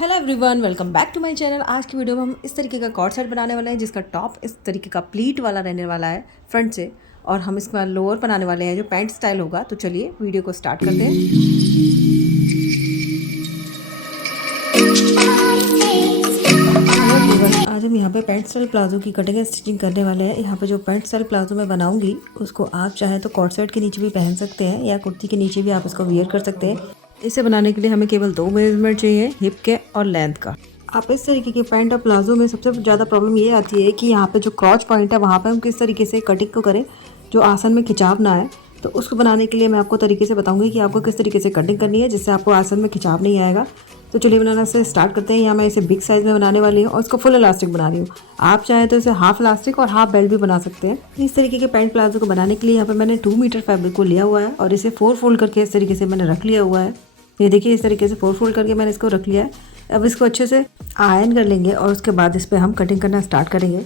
Hello everyone, welcome back to my channel. आज की video में हम इस तरीके का कॉर्ड सेट बनाने वाले हैं जिसका टॉप इस तरीके का प्लीट वाला रहने वाला है फ्रंट से, और हम इसका लोअर बनाने वाले हैं जो पैंट स्टाइल होगा। तो चलिए वीडियो को स्टार्ट करते हैं। आज हम यहाँ पे पैंट स्टाइल प्लाजो की कटिंग स्टिचिंग करने वाले हैं। यहाँ पे जो पैंट स्टाइल प्लाजो मैं बनाऊंगी उसको आप चाहें तो कॉर्ड सेट के नीचे भी पहन सकते हैं या कुर्ती के नीचे भी आप इसको वियर कर सकते हैं। इसे बनाने के लिए हमें केवल 2 मेजरमेंट चाहिए, हिप के और लेंथ का। आप इस तरीके के पैंट और प्लाजो में सबसे ज़्यादा प्रॉब्लम ये आती है कि यहाँ पे जो क्रॉच पॉइंट है वहाँ पे हम किस तरीके से कटिंग को करें जो आसन में खिंचाव ना आए। तो उसको बनाने के लिए मैं आपको तरीके से बताऊंगी कि आपको किस तरीके से कटिंग करनी है जिससे आपको आसन में खिंचाव नहीं आएगा। तो चलिए बनाना से स्टार्ट करते हैं। यहाँ मैं इसे बिग साइज़ में बनाने वाली हूँ और इसको फुल इलास्टिक बना रही हूँ। आप चाहें तो इसे हाफ इलास्टिक और हाफ बेल्ट भी बना सकते हैं। इस तरीके के पैंट प्लाजो को बनाने के लिए यहाँ पे मैंने 2 मीटर फैब्रिक को लिया हुआ है और इसे 4 फोल्ड करके इस तरीके से मैंने रख लिया हुआ है। ये देखिए, इस तरीके से 4 फोल्ड करके मैंने इसको रख लिया है। अब इसको अच्छे से आयरन कर लेंगे और उसके बाद इस पर हम कटिंग करना स्टार्ट करेंगे।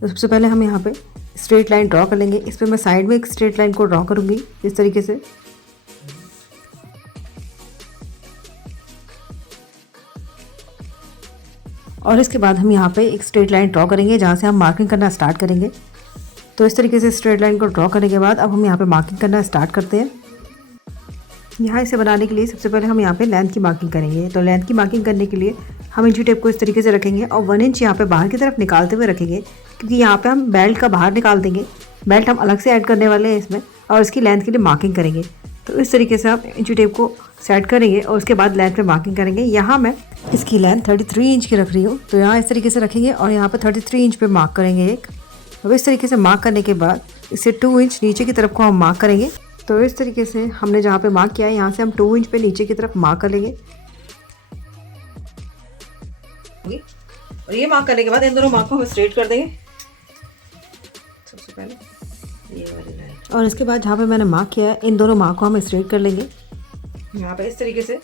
तो सबसे पहले हम यहाँ पे स्ट्रेट लाइन ड्रॉ कर लेंगे। इस पर मैं साइड में एक स्ट्रेट लाइन को ड्रॉ करूँगी इस तरीके से। और इसके बाद हम यहाँ पे एक स्ट्रेट लाइन ड्रॉ करेंगे जहाँ से हम मार्किंग करना स्टार्ट करेंगे। तो इस तरीके से स्ट्रेट लाइन को ड्रॉ करने के बाद अब हम यहाँ पे मार्किंग करना स्टार्ट करते हैं। यहाँ इसे बनाने के लिए सबसे पहले हम यहाँ पे लेंथ की मार्किंग करेंगे। तो लेंथ की मार्किंग करने के लिए हम इंची टेप को इस तरीके से रखेंगे और 1 इंच यहाँ पे बाहर की तरफ निकालते हुए रखेंगे, क्योंकि यहाँ पे हम बेल्ट का बाहर निकाल देंगे। बेल्ट हम अलग से ऐड करने वाले हैं इसमें और इसकी लेंथ के लिए मार्किंग करेंगे। तो इस तरीके से हम इंची टेप को सेट करेंगे और उसके बाद लेंथ में मार्किंग करेंगे। यहाँ मैं इसकी लेंथ 33 इंच की रख रही हूँ। तो यहाँ इस तरीके से रखेंगे और यहाँ पर 33 इंच पे मार्क करेंगे एक। अब इस तरीके से मार्क करने के बाद इसे 2 इंच नीचे की तरफ को हम मार्क करेंगे। तो इस तरीके से हमने जहाँ पे मार्क किया है यहाँ से हम 2 इंच पे नीचे की तरफ मार्क कर लेंगे। और ये मार्क करने के बाद इन दोनों मार्क को हम स्ट्रेट कर देंगे सबसे पहले ये वाली लाइन। और इसके बाद जहाँ पे मैंने मार्क किया है इन दोनों मार्क को हम स्ट्रेट कर लेंगे यहाँ पे इस तरीके से।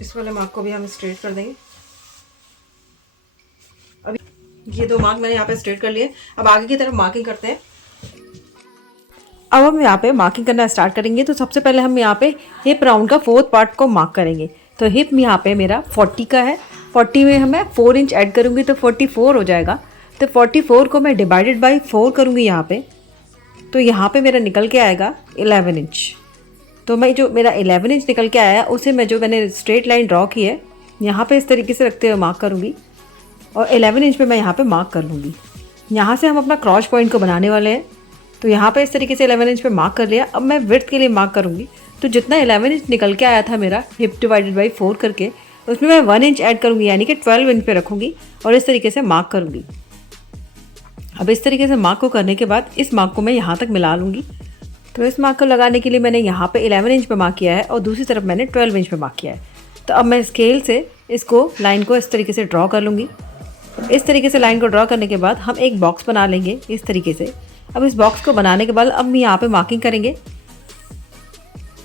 इस वाले मार्क को भी हम स्ट्रेट कर देंगे। अब ये 2 मार्क मैंने यहाँ पे स्ट्रेट कर लिए। अब आगे की तरफ मार्किंग करते हैं। अब हम यहाँ पे मार्किंग करना स्टार्ट करेंगे। तो सबसे पहले हम यहाँ पे हिप राउंड का 4th पार्ट को मार्क करेंगे। तो हिप यहाँ पे मेरा 40 का है। 40 में हमें 4 इंच ऐड करूँगी तो 44 हो जाएगा। तो 44 को मैं डिवाइडेड बाई 4 करूँगी यहाँ पे। तो यहाँ पे मेरा निकल के आएगा 11 इंच। तो मैं जो मेरा 11 इंच निकल के आया उसे मैं जो मैंने स्ट्रेट लाइन ड्रॉ की है यहाँ पे इस तरीके से रखते हुए मार्क करूँगी और 11 इंच पे मैं यहाँ पे मार्क कर लूँगी। यहाँ से हम अपना क्रॉच पॉइंट को बनाने वाले हैं। तो यहाँ पे इस तरीके से 11 इंच पे मार्क कर लिया। अब मैं विड्थ के लिए मार्क करूँगी। तो जितना 11 इंच निकल के आया था मेरा हिप डिवाइडेड बाई 4 करके, उसमें मैं 1 इंच ऐड करूँगी यानी कि 12 इंच पे रखूँगी और इस तरीके से मार्क करूँगी। अब इस तरीके से मार्क को करने के बाद इस मार्क को मैं यहाँ तक मिला लूँगी। तो इस मार्क को लगाने के लिए मैंने यहाँ पे 11 इंच पे मार्क किया है और दूसरी तरफ मैंने 12 इंच पे मार्क किया है। तो अब मैं स्केल से इसको लाइन को इस तरीके से ड्रॉ कर लूँगी। इस तरीके से लाइन को ड्रॉ करने के बाद हम एक बॉक्स बना लेंगे इस तरीके से। अब इस बॉक्स को बनाने के बाद अब हम यहाँ पे मार्किंग करेंगे।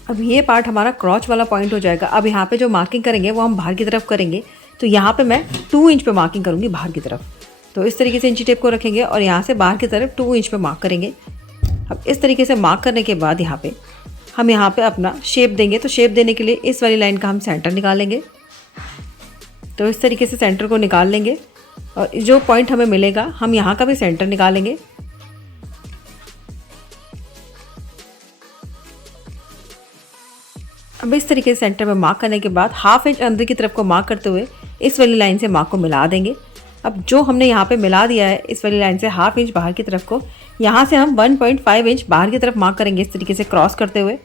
अब ये पार्ट हमारा क्रॉच वाला पॉइंट हो जाएगा। अब यहाँ पे जो मार्किंग करेंगे वो हम बाहर की तरफ करेंगे। तो यहाँ पे मैं 2 इंच पे मार्किंग करूँगी बाहर की तरफ। तो इस तरीके से इंची टेप को रखेंगे और यहाँ से बाहर की तरफ 2 इंच पे मार्क करेंगे। अब इस तरीके से मार्क करने के बाद यहाँ पे अपना शेप देंगे। तो शेप देने के लिए इस वाली लाइन का हम सेंटर निकालेंगे। तो इस तरीके से सेंटर को निकाल लेंगे और जो पॉइंट हमें मिलेगा हम यहाँ का भी सेंटर निकालेंगे। अब इस तरीके से सेंटर में मार्क करने के बाद हाफ इंच अंदर की तरफ को मार्क करते हुए इस वाली लाइन से मार्क को मिला देंगे। अब जो हमने यहाँ पे मिला दिया है इस वाली लाइन से हाफ इंच बाहर की तरफ को, यहाँ से हम 1.5 इंच बाहर की तरफ मार्क करेंगे इस तरीके से क्रॉस करते हुए।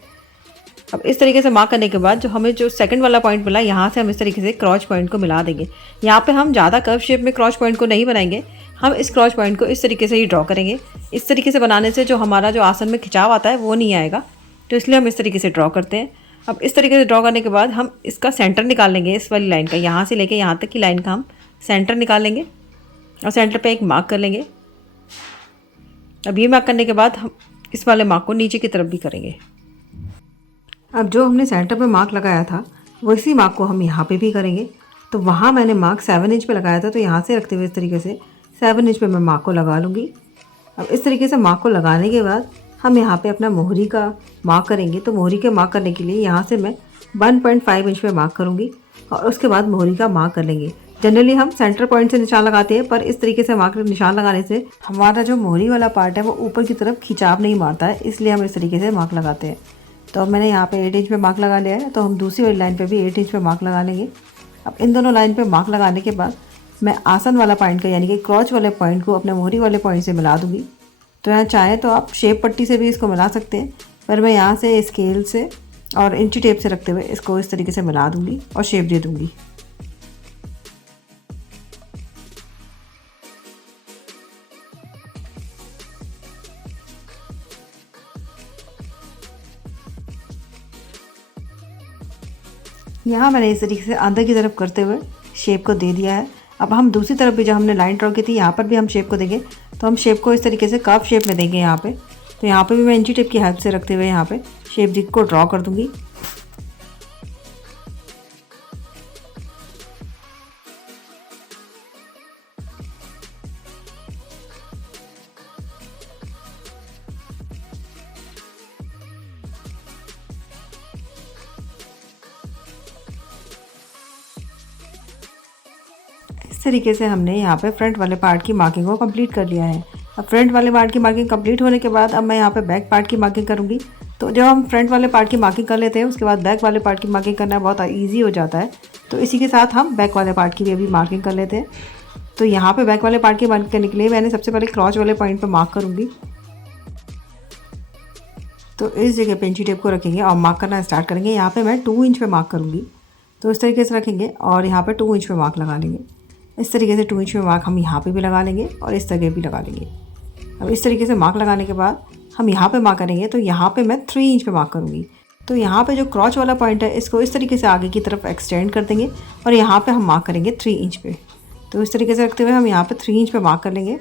अब इस तरीके से मार्क करने के बाद जो हमें जो सेकंड वाला पॉइंट मिला यहाँ से हम इस तरीके से क्रॉच पॉइंट को मिला देंगे। यहाँ पे हम ज़्यादा कर्व शेप में क्रॉच पॉइंट को नहीं बनाएंगे, हम इस क्रॉच पॉइंट को इस तरीके से ही ड्रॉ करेंगे। इस तरीके से बनाने से जो हमारा जो आसन में खिंचाव आता है वो नहीं आएगा, तो इसलिए हम इस तरीके से ड्रॉ करते हैं। अब इस तरीके से ड्रॉ करने के बाद हम इसका सेंटर निकाल लेंगे इस वाली लाइन का। यहाँ से लेके यहाँ तक की लाइन का हम सेंटर निकाल लेंगे और सेंटर पे एक मार्क कर लेंगे। अब ये मार्क करने के बाद हम इस वाले मार्क को नीचे की तरफ भी करेंगे। अब जो हमने सेंटर पे मार्क लगाया था वैसी मार्क को हम यहाँ पे भी करेंगे। तो वहाँ मैंने मार्क 7 इंच पे लगाया था, तो यहाँ से रखते हुए इस तरीके से 7 इंच पे मैं मार्क को लगा लूँगी। अब इस तरीके से मार्क को लगाने के बाद हम यहाँ पे अपना मोहरी का मार्क करेंगे। तो मोहरी के मार्क करने के लिए यहाँ से मैं 1.5 इंच पे मार्क करूँगी और उसके बाद मोहरी का मार्क कर लेंगे। जनरली हम सेंटर पॉइंट से निशान लगाते हैं, पर इस तरीके से निशान लगाने से हमारा जो मोहरी वाला पार्ट है वो ऊपर की तरफ खिंचाव नहीं मारता है, इसलिए हम इस तरीके से मार्क लगाते हैं। तो अब मैंने यहाँ पे 8 इंच पे मार्क लगा लिया है, तो हम दूसरी वाली लाइन पे भी 8 इंच पे मार्क लगा लेंगे। अब इन दोनों लाइन पे मार्क लगाने के बाद मैं आसन वाला पॉइंट का यानी कि क्रॉच वाले पॉइंट को अपने मोहरी वाले पॉइंट से मिला दूँगी। तो यहाँ चाहे तो आप शेप पट्टी से भी इसको मिला सकते हैं, पर मैं यहाँ से स्केल से और इंची टेप से रखते हुए इसको इस तरीके से मिला दूँगी और शेप दे दूँगी। यहाँ मैंने इस तरीके से अंदर की तरफ करते हुए शेप को दे दिया है। अब हम दूसरी तरफ भी जो हमने लाइन ड्रॉ की थी यहाँ पर भी हम शेप को देंगे। तो हम शेप को इस तरीके से कर्व शेप में देंगे यहाँ पे। तो यहाँ पे भी मैं इंची टेप की हेल्प से रखते हुए यहाँ पे शेप को ड्रॉ कर दूँगी। इस तरीके से हमने यहाँ पे फ्रंट वाले पार्ट की मार्किंग को कंप्लीट कर लिया है। अब फ्रंट वाले पार्ट की मार्किंग कंप्लीट होने के बाद अब मैं यहाँ पे बैक पार्ट की मार्किंग करूँगी। तो जब हम फ्रंट वाले पार्ट की मार्किंग कर लेते हैं उसके बाद बैक वाले पार्ट की मार्किंग करना बहुत ईजी हो जाता है। तो इसी के साथ हम बैक वाले पार्ट की भी अभी मार्किंग कर लेते हैं। तो यहाँ पर बैक वाले पार्ट की मार्किंग करने के लिए मैंने सबसे पहले क्रॉच वाले पॉइंट पर मार्क करूँगी। तो इस जगह पे इंची टेप को रखेंगे और मार्क करना स्टार्ट करेंगे। यहाँ पे मैं 2 इंच पे मार्क करूँगी। तो इस तरीके से रखेंगे और यहाँ पे 2 इंच पे मार्क लगा लेंगे। इस तरीके से 2 इंच पे मार्क हम यहाँ पे भी लगा लेंगे और इस जगह भी लगा लेंगे। अब इस तरीके से मार्क लगाने के बाद हम यहाँ पे मार्क करेंगे। तो यहाँ पे मैं 3 इंच पे मार्क करूँगी। तो यहाँ पे जो क्रॉच वाला पॉइंट है इसको इस तरीके से आगे की तरफ एक्सटेंड कर देंगे और यहाँ पे हम मार्क करेंगे 3 इंच पे। तो इस तरीके से रखते हुए हम यहाँ पे 3 इंच पे मार्क कर लेंगे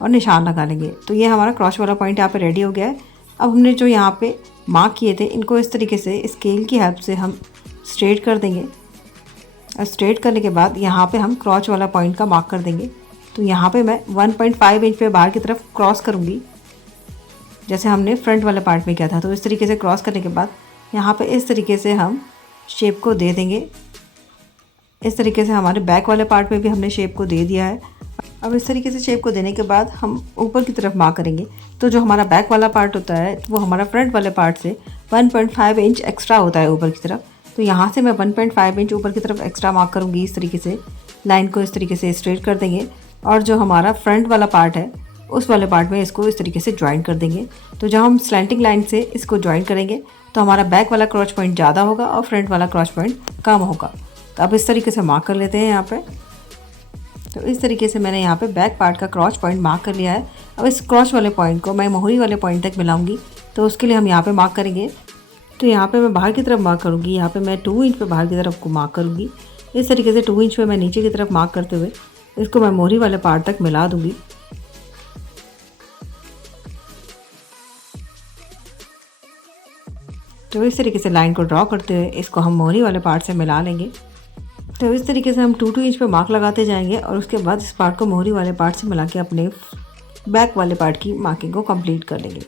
और निशान लगा लेंगे। तो ये हमारा क्रॉच वाला पॉइंट यहाँ पे रेडी हो गया है। अब हमने जो यहाँ पे मार्क किए थे इनको इस तरीके से स्केल की हेल्प से हम स्ट्रेट कर देंगे और स्ट्रेट करने के बाद यहाँ पे हम क्रॉच वाला पॉइंट का मार्क कर देंगे। तो यहाँ पे मैं 1.5 इंच पे बाहर की तरफ क्रॉस करूँगी, जैसे हमने फ्रंट वाले पार्ट में किया था। तो इस तरीके से क्रॉस करने के बाद यहाँ पे इस तरीके से हम शेप को दे देंगे। इस तरीके से हमारे बैक वाले पार्ट में भी हमने शेप को दे दिया है। अब इस तरीके से शेप को देने के बाद हम ऊपर की तरफ मार्क करेंगे। तो जो हमारा बैक वाला पार्ट होता है वो हमारा फ्रंट वाले पार्ट से 1.5 इंच एक्स्ट्रा होता है ऊपर की तरफ। तो यहाँ से मैं 1.5 इंच ऊपर की तरफ एक्स्ट्रा मार्क करूँगी। इस तरीके से लाइन को इस तरीके से स्ट्रेट कर देंगे और जो हमारा फ्रंट वाला पार्ट है उस वाले पार्ट में इसको इस तरीके से ज्वाइन कर देंगे। तो जब हम स्लैंटिंग लाइन से इसको ज्वाइन करेंगे तो हमारा बैक वाला क्रॉच पॉइंट ज़्यादा होगा और फ्रंट वाला क्रॉच पॉइंट कम होगा। तो अब इस तरीके से मार्क कर लेते हैं यहाँ पे। तो इस तरीके से मैंने यहाँ पे बैक पार्ट का क्रॉच पॉइंट मार्क कर लिया है। अब इस क्रॉच वाले पॉइंट को मैं मोहरी वाले पॉइंट तक मिलाऊंगी। तो उसके लिए हम यहाँ पे मार्क करेंगे। तो यहाँ पे मैं बाहर की तरफ मार्क करूँगी। यहाँ पे मैं 2 इंच पे बाहर की तरफ को मार्क करूँगी। इस तरीके से 2 इंच पे मैं नीचे की तरफ मार्क करते हुए इसको मैं मोहरी वाले पार्ट तक मिला दूँगी। तो इस तरीके से लाइन को ड्रॉ करते हुए इसको हम मोहरी वाले पार्ट से मिला लेंगे। तो इस तरीके से हम 2-2 इंच पे मार्क लगाते जाएंगे और उसके बाद इस पार्ट को मोहरी वाले पार्ट से मिला के अपने बैक वाले पार्ट की मार्किंग को कंप्लीट कर लेंगे।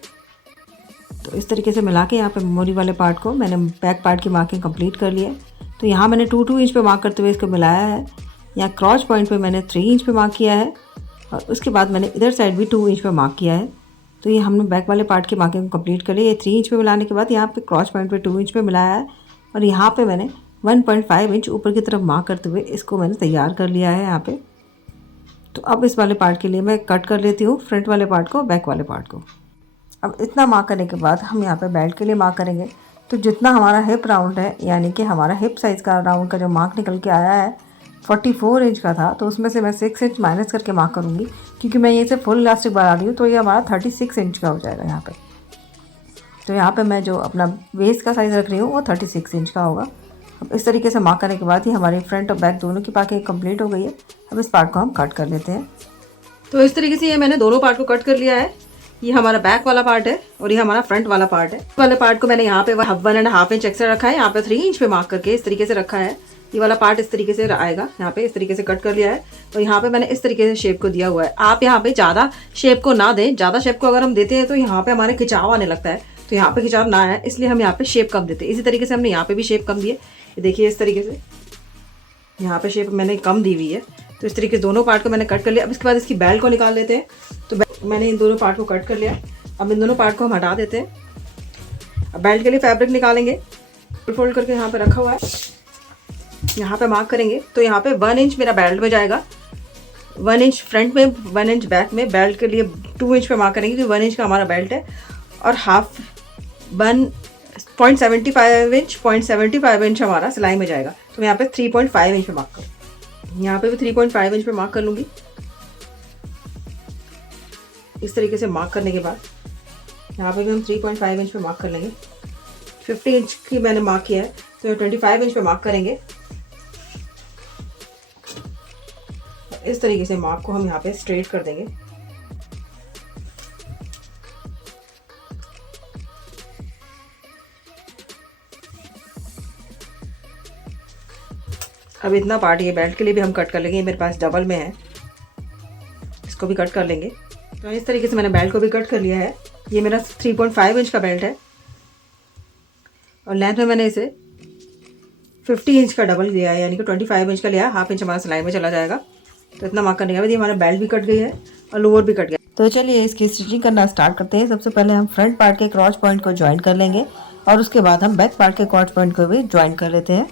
तो इस तरीके से मिला के यहाँ पे मोहरी वाले पार्ट को मैंने बैक पार्ट की मार्किंग कंप्लीट कर लिया है। तो यहाँ मैंने 2-2 इंच पे मार्क करते हुए इसको मिलाया है। यहाँ क्रॉच पॉइंट पे मैंने 3 इंच पे मार्क किया है और उसके बाद मैंने इधर साइड भी 2 इंच पे मार्क किया है। तो ये हमने बैक वाले पार्ट की मार्किंग कंप्लीट कर ली। ये 3 इंच पे मिलाने के बाद यहाँ पे क्रॉच पॉइंट पे 2 इंच पे मिलाया है और यहाँ पे मैंने 1.5 इंच ऊपर की तरफ मार्क करते हुए इसको मैंने तैयार कर लिया है यहाँ पे। तो अब इस वाले पार्ट के लिए मैं कट कर लेती हूँ फ्रंट वाले पार्ट को, बैक वाले पार्ट को। अब इतना मार्क करने के बाद हम यहाँ पे बेल्ट के लिए मार्क करेंगे। तो जितना हमारा हिप राउंड है यानी कि हमारा हिप साइज़ का राउंड का जो मार्क निकल के आया है 44 इंच का था, तो उसमें से मैं 6 इंच माइनस करके मार्क करूँगी क्योंकि मैं ये से फुल इलास्टिक बना रही हूँ। तो ये हमारा 36 इंच का हो जाएगा यहाँ पे। तो यहाँ पे मैं जो अपना वेस्ट का साइज़ रख रही हूँ वो 36 इंच का होगा। अब इस तरीके से मार्क करने के बाद ही हमारी फ्रंट और बैक दोनों की मार्किंग कंप्लीट हो गई है। अब इस पार्ट को हम कट कर लेते हैं। तो इस तरीके से ये मैंने दोनों पार्ट को कट कर लिया है। ये हमारा बैक वाला पार्ट है और ये हमारा फ्रंट वाला पार्ट है। वाले पार्ट को मैंने यहाँ पे 1.5 इंच एक्स्ट्रा रखा है। यहाँ पे 3 इंच पे मार्क करके इस तरीके से रखा है। ये वाला पार्ट इस तरीके से आएगा, यहाँ पे इस तरीके से कट कर लिया है। और यहाँ पे मैंने इस तरीके से शेप को दिया हुआ है। आप यहाँ पे ज़्यादा शेप को ना दें, ज़्यादा शेप को अगर हम देते हैं तो यहाँ पे हमारे खिंचाव आने लगता है, तो यहाँ पे खिंचाव ना आए इसलिए हम यहाँ पे शेप कम देते हैं। इसी तरीके से हमने यहाँ पे भी शेप कम दिए, देखिए इस तरीके से यहाँ पे शेप मैंने कम दी हुई है। तो इस तरीके से दोनों पार्ट को मैंने कट कर लिया। अब इसके बाद इसकी बेल्ट को निकाल लेते हैं। तो मैंने इन दोनों पार्ट को कट कर लिया। अब इन दोनों पार्ट को हम हटा देते हैं। अब बेल्ट के लिए फैब्रिक निकालेंगे, फोल्ड करके यहाँ पे रखा हुआ है, यहाँ पे मार्क करेंगे। तो यहाँ पे 1 इंच मेरा बेल्ट में जाएगा, 1 इंच फ्रंट में, 1 इंच बैक में। बेल्ट के लिए 2 इंच पे मार्क करेंगे क्योंकि 1 इंच का हमारा बेल्ट है। और हाफ 0.75 इंच हमारा सिलाई में जाएगा। तो मैं यहाँ पे 3.5 इंच पे मार्क करूँ, यहाँ पे भी 3.5 इंच पे मार्क कर लूँगी। इस तरीके से मार्क करने के बाद यहाँ पे भी हम 3.5 इंच पे मार्क कर लेंगे। 50 इंच की मैंने मार्क किया है तो 25 इंच पे मार्क करेंगे। इस तरीके से मार्क को हम यहाँ पे स्ट्रेट कर देंगे। अब इतना पार्ट ये बेल्ट के लिए भी हम कट कर लेंगे, मेरे पास डबल में है, इसको भी कट कर लेंगे। तो इस तरीके से मैंने बेल्ट को भी कट कर लिया है। ये मेरा 3.5 इंच का बेल्ट है और लेंथ में मैंने इसे 50 इंच का डबल लिया है, यानी कि 25 इंच का लिया। हाफ इंच हमारा सिलाई में चला जाएगा। तो इतना मार्क करने के बाद ये हमारा बेल्ट भी कट गई है और लोअर भी कट गया। तो चलिए इसकी स्टिचिंग करना स्टार्ट करते हैं। सबसे पहले हम फ्रंट पार्ट के क्रॉच पॉइंट को ज्वाइन कर लेंगे और उसके बाद हम बैक पार्ट के क्रॉच पॉइंट को भी ज्वाइन कर लेते हैं।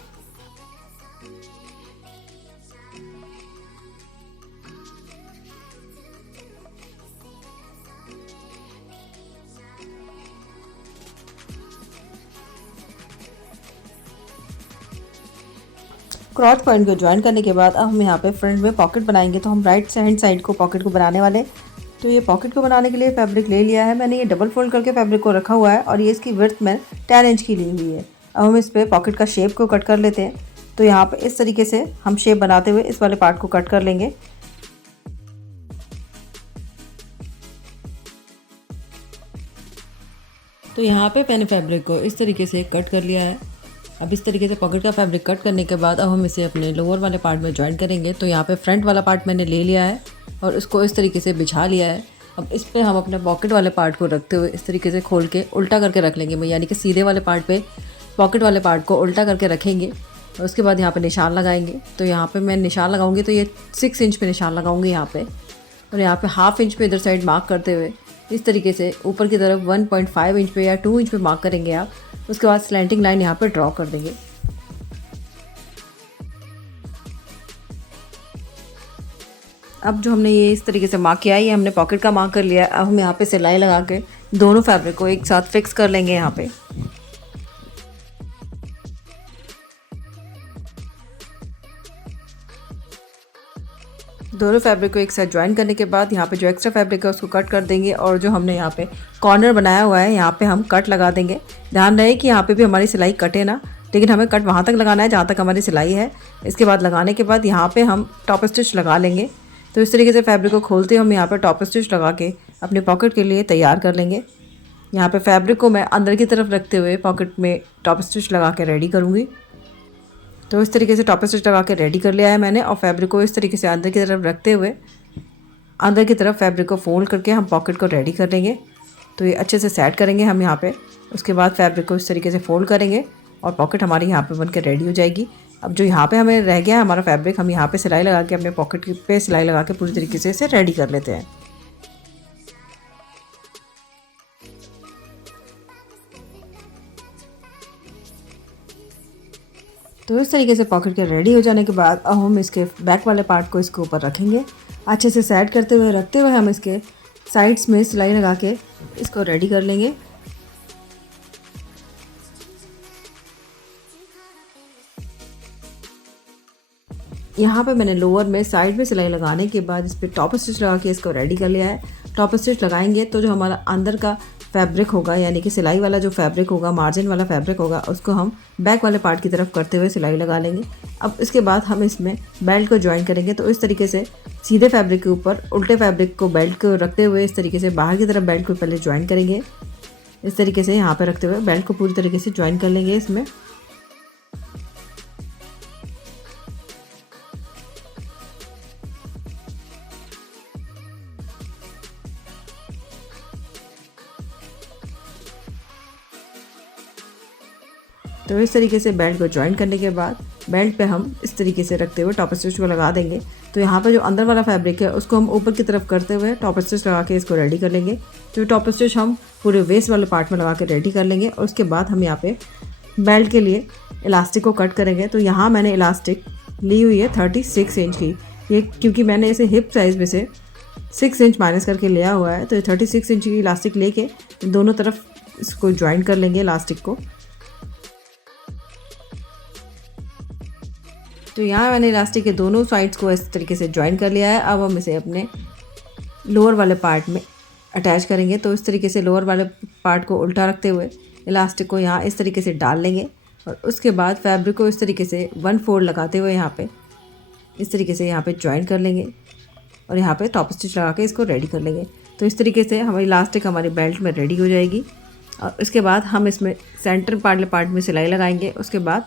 क्रॉच पॉइंट को ज्वाइन करने के बाद अब हम यहाँ पे फ्रंट में पॉकेट बनाएंगे। तो हम राइट हैंड साइड को पॉकेट को बनाने वाले। तो ये पॉकेट को बनाने के लिए फैब्रिक ले लिया है मैंने। ये डबल फोल्ड करके फैब्रिक को रखा हुआ है और ये इसकी विड्थ में 10 इंच की ली हुई है। अब हम इस पर पॉकेट का शेप को कट कर लेते हैं। तो यहाँ पे इस तरीके से हम शेप बनाते हुए इस वाले पार्ट को कट कर लेंगे। तो यहाँ पे मैंने फैब्रिक को इस तरीके से कट कर लिया है। अब इस तरीके से पॉकेट का फैब्रिक कट करने के बाद अब हम इसे अपने लोअर वाले पार्ट में ज्वाइन करेंगे। तो यहाँ पे फ्रंट वाला पार्ट मैंने ले लिया है और इसको इस तरीके से बिछा लिया है। अब इस पे हम अपने पॉकेट वाले पार्ट को रखते हुए इस तरीके से खोल के उल्टा करके रख लेंगे, यानी कि सीधे वाले पार्ट पे पॉकेट वाले पार्ट को उल्टा करके रखेंगे। और उसके बाद यहाँ पे निशान लगाएंगे। तो यहाँ पे मैं निशान लगाऊंगी तो ये 6 इंच पे निशान लगाऊंगी यहाँ पे। और यहाँ पे हाफ इंच पे इधर साइड मार्क करते हुए इस तरीके से ऊपर की तरफ 1.5 इंच पे या 2 इंच पे मार्क करेंगे आप। उसके बाद स्लैंटिंग लाइन यहाँ पे ड्रॉ कर देंगे। अब जो हमने ये इस तरीके से मार्क किया है, ये हमने पॉकेट का मार्क कर लिया है। अब हम यहाँ पे सिलाई लगा के दोनों फैब्रिक को एक साथ फिक्स कर लेंगे। यहाँ पे दोनों फैब्रिक को एक साथ ज्वाइन करने के बाद यहाँ पे जो एक्स्ट्रा फैब्रिक है उसको कट कर देंगे और जो हमने यहाँ पे कॉर्नर बनाया हुआ है यहाँ पे हम कट लगा देंगे। ध्यान रहे कि यहाँ पे भी हमारी सिलाई कटे ना, लेकिन हमें कट वहाँ तक लगाना है जहाँ तक हमारी सिलाई है। इसके बाद लगाने के बाद यहाँ पे हम टॉप स्टिच लगा लेंगे। तो इस तरीके से फैब्रिक को खोलते हम यहाँ पर टॉप स्टिच लगा के अपने पॉकेट के लिए तैयार कर लेंगे। यहाँ पे फैब्रिक को मैं अंदर की तरफ रखते हुए पॉकेट में टॉप स्टिच लगा के रेडी करूँगी। तो इस तरीके से टॉप स्टिच लगा के रेडी कर लिया है मैंने। और फैब्रिक को इस तरीके से अंदर की तरफ रखते हुए अंदर की तरफ फैब्रिक को फोल्ड करके हम पॉकेट को रेडी कर लेंगे। तो ये अच्छे से सेट करेंगे हम यहाँ पे। उसके बाद फैब्रिक को इस तरीके से फोल्ड करेंगे और पॉकेट हमारी यहाँ पे बनकर रेडी हो जाएगी। अब जो यहाँ पे हमें रह गया है हमारा फैब्रिक, हम यहाँ पे सिलाई लगा के अपने पॉकेट पे सिलाई लगा के पूरी तरीके से इसे रेडी कर लेते हैं। तो इस तरीके से पॉकेट के रेडी हो जाने के बाद अब हम इसके बैक वाले पार्ट को इसके ऊपर रखेंगे। अच्छे से सेट करते हुए रखते हुए हम इसके साइड्स में सिलाई लगा के इसको रेडी कर लेंगे। यहाँ पे मैंने लोअर में साइड में सिलाई लगाने के बाद इस पर टॉप स्टिच लगा के इसको रेडी कर लिया है। टॉप स्टिच लगाएंगे तो जो हमारा अंदर का फैब्रिक होगा, यानी कि सिलाई वाला जो फैब्रिक होगा, मार्जिन वाला फैब्रिक होगा, उसको हम बैक वाले पार्ट की तरफ करते हुए सिलाई लगा लेंगे। अब इसके बाद हम इसमें बेल्ट को ज्वाइन करेंगे। तो इस तरीके से सीधे फैब्रिक के ऊपर उल्टे फैब्रिक को बेल्ट को रखते हुए इस तरीके से बाहर की तरफ बेल्ट को पहले ज्वाइन करेंगे। इस तरीके से यहाँ पर रखते हुए बेल्ट को पूरी तरीके से ज्वाइन कर लेंगे इसमें। तो इस तरीके से बेल्ट को ज्वाइन करने के बाद बेल्ट पे हम इस तरीके से रखते हुए टॉप स्टिच को लगा देंगे। तो यहाँ पर जो अंदर वाला फैब्रिक है उसको हम ऊपर की तरफ करते हुए टॉप स्टिच लगा के इसको रेडी कर लेंगे। तो टॉप स्टिच हम पूरे वेस्ट वाले पार्ट में लगा के रेडी कर लेंगे और उसके बाद हम यहाँ पे बेल्ट के लिए इलास्टिक को कट करेंगे। तो यहाँ मैंने इलास्टिक ली हुई है 36 इंच की, ये क्योंकि मैंने इसे हिप साइज़ में से 6 इंच माइनस करके लिया हुआ है। तो ये 36 इंच की इलास्टिक लेके दोनों तरफ इसको ज्वाइन कर लेंगे इलास्टिक को। तो यहाँ मैंने इलास्टिक के दोनों साइड्स को इस तरीके से ज्वाइन कर लिया है। अब हम इसे अपने लोअर वाले पार्ट में अटैच करेंगे। तो इस तरीके से लोअर वाले पार्ट को उल्टा रखते हुए इलास्टिक को यहाँ इस तरीके से डाल लेंगे और उसके बाद फैब्रिक को इस तरीके से 1 फोल्ड लगाते हुए यहाँ पे इस तरीके से यहाँ पे ज्वाइन कर लेंगे और यहाँ पे टॉप स्टिच लगा के इसको रेडी कर लेंगे। तो इस तरीके से हमारी इलास्टिक हमारी बेल्ट में रेडी हो जाएगी और उसके बाद हम इसमें सेंटर पार्ट में सिलाई लगाएंगे। उसके बाद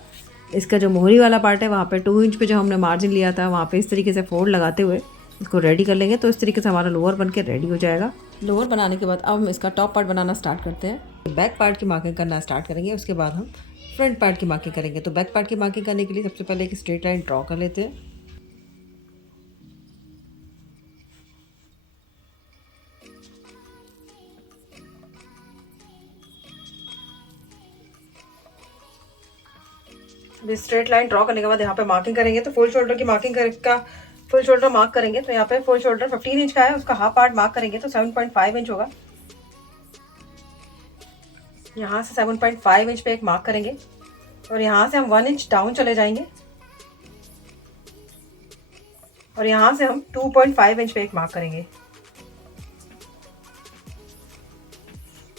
इसका जो मोहरी वाला पार्ट है वहाँ पे 2 इंच पे जो हमने मार्जिन लिया था वहाँ पे इस तरीके से फोल्ड लगाते हुए इसको रेडी कर लेंगे। तो इस तरीके से हमारा लोअर बन के रेडी हो जाएगा। लोअर बनाने के बाद अब हम इसका टॉप पार्ट बनाना स्टार्ट करते हैं। बैक पार्ट की मार्किंग करना स्टार्ट करेंगे, उसके बाद हम फ्रंट पार्ट की मार्किंग करेंगे। तो बैक पार्ट की मार्किंग करने के लिए सबसे पहले एक स्ट्रेट लाइन ड्रॉ कर लेते हैं। स्ट्रेट लाइन ड्रॉ करने के बाद यहाँ पे मार्किंग करेंगे। तो फुल शोल्डर की मार्किंग का फुल शोल्डर मार्क करेंगे। तो यहाँ पे फुल शोल्डर 15 इंच का है, उसका हाफ पार्ट मार्क करेंगे तो 7.5 इंच होगा। यहाँ से 7.5 इंच पे एक मार्क करेंगे और यहाँ से हम 1 इंच डाउन चले जाएंगे और यहाँ से हम 2.5 इंच पे एक मार्क करेंगे।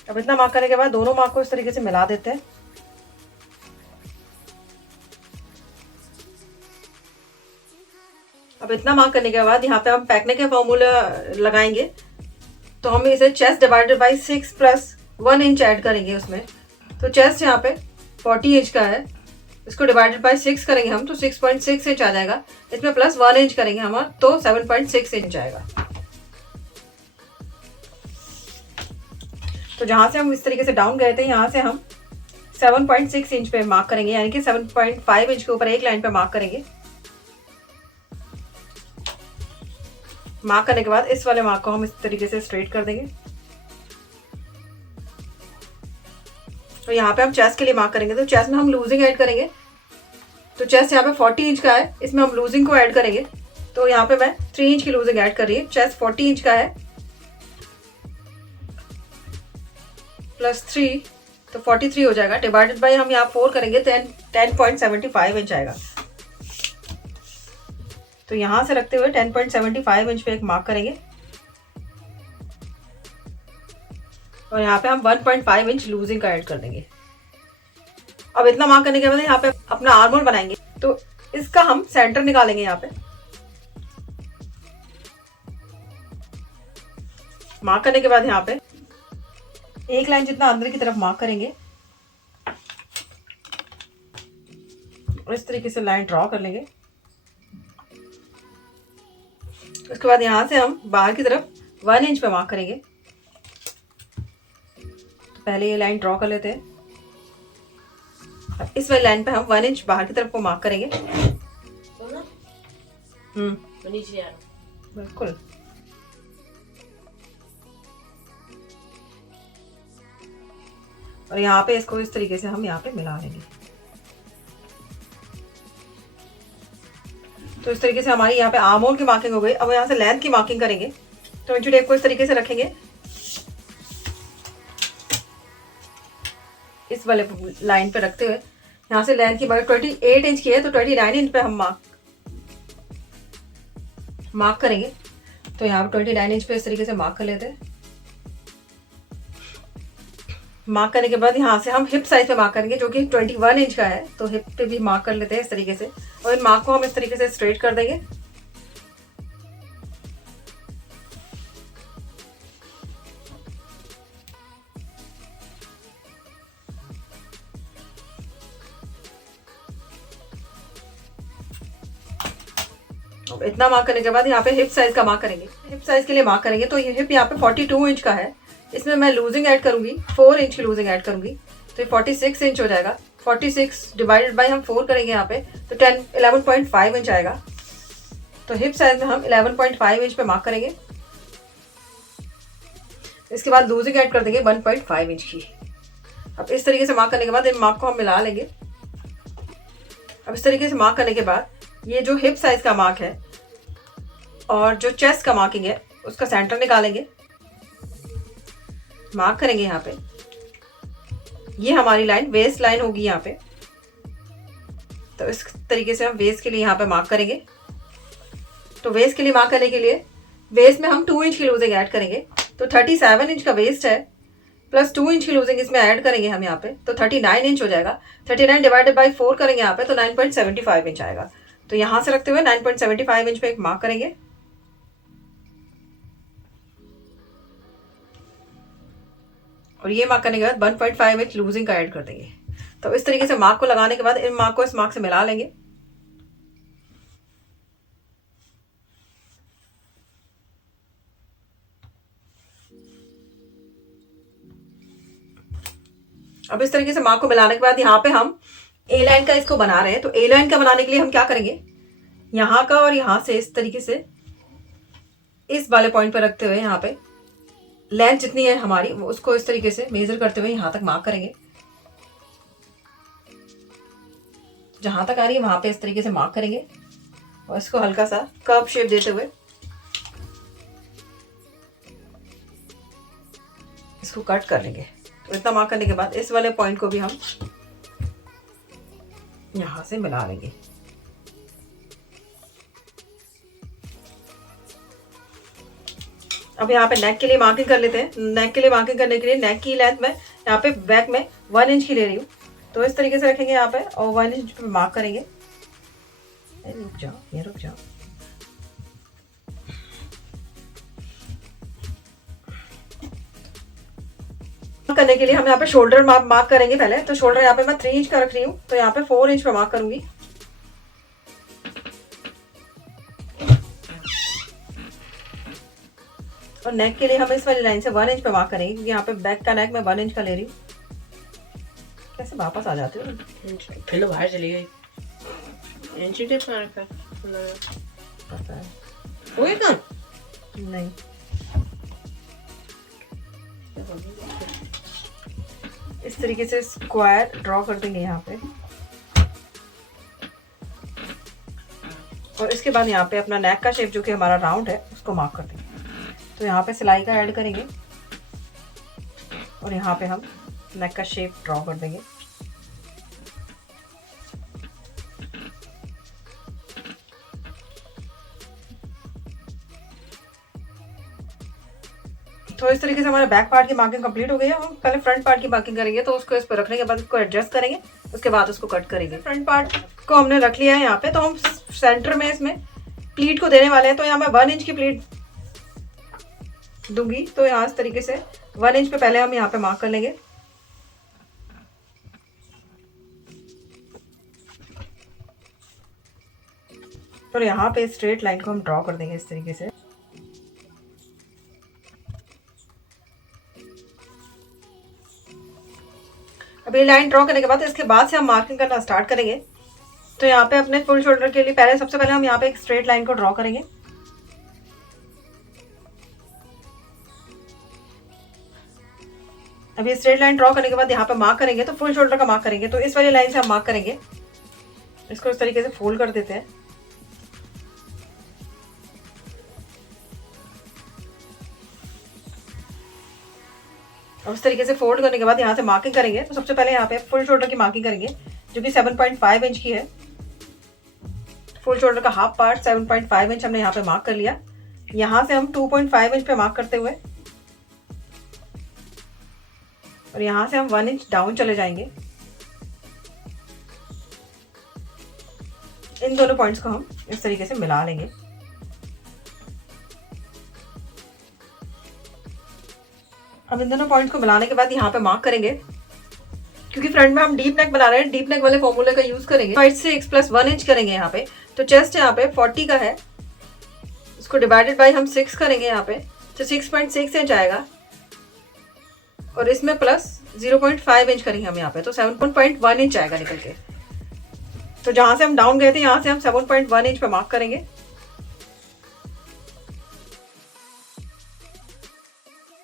अब इतना मार्क करने के बाद दोनों मार्क को इस तरीके से मिला देते हैं। अब इतना मार्क करने के बाद यहाँ पे हम पैकने के फॉर्मूला लगाएंगे। तो हम इसे chest divided by 6 plus 1 inch add करेंगे उसमें। तो चेस्ट यहाँ पे 40 इंच का है, इसको डिवाइडेड बाई 6 करेंगे हम तो 6.6 इंच आ जाएगा। इसमें प्लस 1 इंच करेंगे हम तो 7.6 इंच आएगा। तो जहाँ से हम इस तरीके से डाउन गए थे यहाँ से हम 7.6 इंच पे मार्क करेंगे, यानी कि 7.5 इंच के ऊपर एक लाइन पे मार्क करेंगे। मार्क करने के बाद इस वाले मार्क को हम इस तरीके से स्ट्रेट कर देंगे। तो यहाँ पे हम चेस्ट के लिए मार्क करेंगे। तो चेस्ट में हम लूजिंग ऐड करेंगे। तो चेस्ट यहाँ पे 40 इंच का है, इसमें हम लूजिंग को ऐड करेंगे। तो यहाँ पे मैं 3 इंच की लूजिंग ऐड कर रही हूँ। चेस्ट 40 इंच का है प्लस 3 तो 43 हो जाएगा। डिवाइडेड बाई हम यहाँ 4 करेंगे 10.75 इंच आएगा। तो यहाँ से रखते हुए 10.75 इंच पे एक मार्क करेंगे और यहाँ पे हम 1.5 इंच लूजिंग का ऐड कर देंगे। अब इतना मार्क करने के बाद यहाँ पे अपना आर्म होल बनाएंगे। तो इसका हम सेंटर निकालेंगे। यहाँ पे मार्क करने के बाद यहाँ पे एक लाइन जितना अंदर की तरफ मार्क करेंगे और इस तरीके से लाइन ड्रॉ कर लेंगे। उसके बाद यहाँ से हम बाहर की तरफ 1 इंच पे मार्क करेंगे। तो पहले ये लाइन ड्रॉ कर लेते हैं। अब इस वाली लाइन पे हम 1 इंच बाहर की तरफ को मार्क करेंगे। बिल्कुल। और यहाँ पे इसको इस तरीके से हम यहाँ पे मिला लेंगे। तो इस तरीके से हमारी यहाँ पे आर्म होल की मार्किंग हो गई। अब यहाँ से लेंथ की मार्किंग करेंगे। तो इंची टेप को इस तरीके से रखेंगे, इस वाले लाइन पे रखते हुए यहाँ से लेंथ की 28 इंच की है तो 29 इंच पे हम मार्क करेंगे। तो यहाँ पे 29 इंच पे इस तरीके से मार्क कर लेते हैं। मार्क करने के बाद यहाँ से हम हिप साइज पे मार्क करेंगे जो कि 21 इंच का है। तो हिप पे भी मार्क कर लेते हैं इस तरीके से और इन मार्क को हम इस तरीके से स्ट्रेट कर देंगे। इतना मार्क करने के बाद यहाँ पे हिप साइज का मार्क करेंगे। हिप साइज के लिए मार्क करेंगे तो ये हिप यहाँ पे 42 इंच का है, इसमें मैं लूजिंग ऐड करूंगी 4 इंच की लूजिंग ऐड करूंगी तो ये 46 इंच हो जाएगा। 46 डिवाइडेड बाई हम 4 करेंगे यहाँ पे, तो 11.5 इंच आएगा। तो हिप साइज में हम 11.5 इंच पे मार्क करेंगे। इसके बाद लूजिंग ऐड कर देंगे 1.5 इंच की। अब इस तरीके से मार्क करने के बाद इन मार्क को हम मिला लेंगे। अब इस तरीके से मार्क करने के बाद ये जो हिप साइज का मार्क है और जो चेस्ट का मार्किंग है उसका सेंटर निकालेंगे, मार्क करेंगे यहाँ पे। ये हमारी लाइन वेस्ट लाइन होगी यहाँ पे। तो इस तरीके से हम वेस्ट के लिए यहाँ पे मार्क करेंगे। तो वेस्ट के लिए मार्क करने के लिए वेस्ट में हम 2 इंच की लूजिंग ऐड करेंगे। तो 37 इंच का वेस्ट है, प्लस 2 इंच की लूजिंग इसमें ऐड करेंगे हम यहाँ पे, तो 39 इंच हो जाएगा। 39 डिवाइडेड बाई 4 करेंगे यहाँ पे, तो 9.75 इंच आएगा। तो यहाँ से रखते हुए 9.75 इंच पे एक मार्क करेंगे। और ये मार्क करने के बाद 1.5 इंच लूजिंग का ऐड कर देंगे। तो इस तरीके से मार्क को लगाने के बाद इन मार्क को इस मार्क से मिला लेंगे। अब इस तरीके से मार्क को मिलाने के बाद यहाँ पे हम ए लाइन का इसको बना रहे हैं। तो ए लाइन का बनाने के लिए हम क्या करेंगे, यहाँ का और यहाँ से इस तरीके से इस वाले पॉइंट पर रखते हुए यहाँ पे लेंथ जितनी है हमारी वो उसको इस तरीके से मेजर करते हुए यहाँ तक मार्क करेंगे। जहां तक आ रही है वहां पे इस तरीके से मार्क करेंगे और इसको हल्का सा कर्व शेप देते हुए इसको कट कर लेंगे। तो इतना मार्क करने के बाद इस वाले पॉइंट को भी हम यहां से मिला लेंगे। अब यहाँ पे नेक के लिए मार्किंग कर लेते हैं। नेक के लिए मार्किंग करने के लिए नेक की लेंथ में यहाँ पे बैक में 1 इंच की ले रही हूँ। तो इस तरीके से रखेंगे यहाँ पे और 1 इंच पे मार्क करेंगे। रुक जाओ, ये रुक जाओ। करने के लिए हम यहाँ पे शोल्डर मार्क करेंगे पहले। तो शोल्डर यहाँ पे मैं 3 इंच का रख रही हूँ, तो यहाँ पे 4 इंच पे मार्क करूंगी। और नेक के लिए हम इस वाली लाइन से 1 इंच पे मार्क करेंगे, क्योंकि यहाँ पे बैक का नेक मैं 1 इंच का ले रही हूँ। कैसे वापस आ जाते हो? फिर बाहर चली गई। इंच टेप मारकर पता है वही काम नहीं। इस तरीके से स्क्वायर ड्रॉ कर देंगे यहाँ पे। और इसके बाद यहाँ पे अपना नेक का शेप जो कि हमारा राउंड है उसको मार्क कर देंगे। तो यहाँ पे सिलाई का ऐड करेंगे और यहाँ पे हम नेक का शेप ड्रॉ कर देंगे। तो इस तरीके से हमारे बैक पार्ट की मार्किंग कंप्लीट हो गई है। हम पहले फ्रंट पार्ट की मार्किंग करेंगे, तो उसको इस पर रखने के बाद उसको एडजस्ट करेंगे, उसके बाद उसको कट करेंगे। फ्रंट पार्ट को हमने रख लिया है यहाँ पे। तो हम सेंटर में इसमें प्लीट को देने वाले हैं। तो यहाँ मैं 1 इंच की प्लीट दूंगी। तो यहाँ इस तरीके से 1 इंच पे पहले हम यहाँ पे मार्क कर लेंगे। और यहाँ पे स्ट्रेट लाइन को हम ड्रॉ कर देंगे इस तरीके से। अब ये लाइन ड्रॉ करने के बाद इसके बाद से हम मार्किंग करना स्टार्ट करेंगे। तो यहाँ पे अपने फुल शोल्डर के लिए सबसे पहले हम यहाँ पे एक स्ट्रेट लाइन को ड्रॉ करेंगे। अब ये स्ट्रेट लाइन ड्रॉ करने के बाद यहाँ पे मार्क करेंगे, तो फुल शोल्डर का मार्क करेंगे। तो इस वाली लाइन से हम मार्क करेंगे। इसको इस तरीके से फोल्ड कर देते हैं। और इस तरीके से फोल्ड करने के बाद यहाँ से मार्किंग करेंगे। तो सबसे पहले यहाँ पे फुल शोल्डर की मार्किंग करेंगे, जो कि 7.5 इंच की है। फुल शोल्डर का हाफ पार्ट 7.5 इंच हमने यहाँ पे मार्क कर लिया। यहाँ से हम 2.5 इंच पे मार्क करते हुए और यहाँ से हम 1 इंच डाउन चले जाएंगे। इन दोनों पॉइंट्स को हम इस तरीके से मिला लेंगे। अब इन दोनों पॉइंट को मिलाने के बाद यहाँ पे मार्क करेंगे, क्योंकि फ्रंट में हम डीप नेक बना रहे हैं। डीप नेक वाले फॉर्मूले का यूज करेंगे। 5 प्लस 1 इंच करेंगे यहाँ पे। तो चेस्ट यहाँ पे 40 का है, उसको डिवाइडेड बाय हम 6 करेंगे यहाँ पे, तो 6.6 इंच आएगा। और इसमें प्लस 0.5 इंच करेंगे हम यहाँ पे, तो 7.1 इंच आएगा निकल के। तो जहां से हम डाउन गए थे यहाँ से हम 7.1 इंच पे मार्क करेंगे।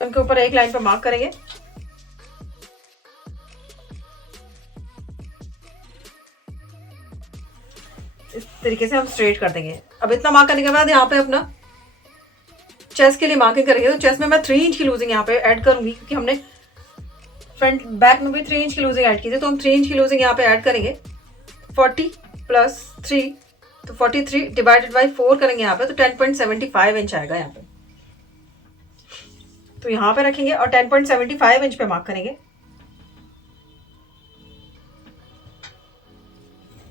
उनके ऊपर एक लाइन पे मार्क करेंगे। इस तरीके से हम स्ट्रेट कर देंगे। अब इतना मार्क करने के बाद यहाँ पे अपना चेस्ट के लिए मार्किंग करेंगे। तो चेस्ट में मैं 3 इंच की लूजिंग यहाँ पे ऐड करूंगी, क्योंकि हमने फ्रंट बैक में भी 3 इंच की लूजिंग ऐड की थी, तो हम 3 इंच की लूजिंग यहाँ पे ऐड करेंगे। 40 प्लस 3 तो 43 डिवाइडेड बाई 4 करेंगे यहाँ पे, तो 10.75 इंच आएगा यहाँ पे। तो यहाँ पे रखेंगे और 10.75 इंच पे मार्क करेंगे।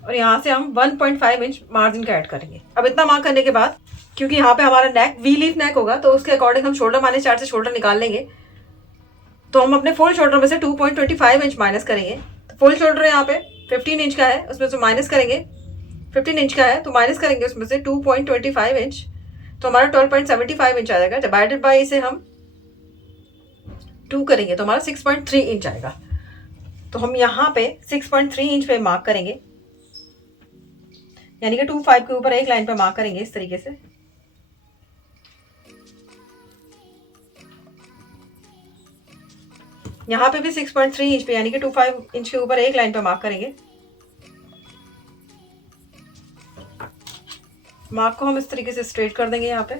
और यहाँ से हम 1.5 इंच मार्जिन का ऐड करेंगे। अब इतना मार्क करने के बाद, क्योंकि यहाँ पे हमारा नेक वी लीफ नेक होगा, तो उसके अकॉर्डिंग हम शोल्डर माइनस 4 से शोल्डर निकाल लेंगे। तो हम अपने फुल शोल्डर में से 2.25 इंच माइनस करेंगे। तो फुल शोल्डर यहाँ पे 15 इंच का है, उसमें से माइनस करेंगे 15 इंच का है, तो माइनस करेंगे उसमें से 2.25 इंच, तो हमारा 12.75 इंच आ जाएगा। डिवाइडेड बाई इसे हम 2 करेंगे तो हमारा 6.3 इंच आएगा। तो हम यहाँ पे 6.3 इंच पे मार्क करेंगे, यानी कि 25 के ऊपर एक लाइन पे मार्क करेंगे इस तरीके से। यहाँ पे भी 6.3 इंच पे, यानी कि 25 इंच के ऊपर एक लाइन पे मार्क करेंगे। मार्क को हम इस तरीके से स्ट्रेट कर देंगे। यहाँ पे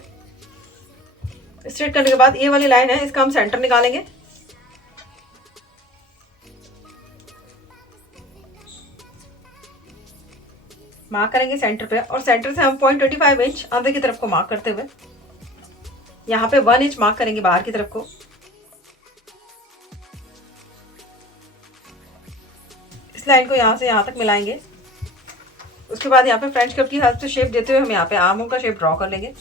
स्ट्रेट करने के बाद ये वाली लाइन है, इसका हम सेंटर निकालेंगे। मार्क करेंगे सेंटर पे, और सेंटर से हम 0.25 इंच अंदर की तरफ को मार्क करते हुए यहाँ पे 1 इंच मार्क करेंगे बाहर की तरफ को। इस लाइन को यहाँ से यहाँ तक मिलाएंगे। उसके बाद यहाँ पे फ्रेंच कट की हेल्प से शेप देते हुए हम यहाँ पे आर्म होल का शेप ड्रॉ कर लेंगे।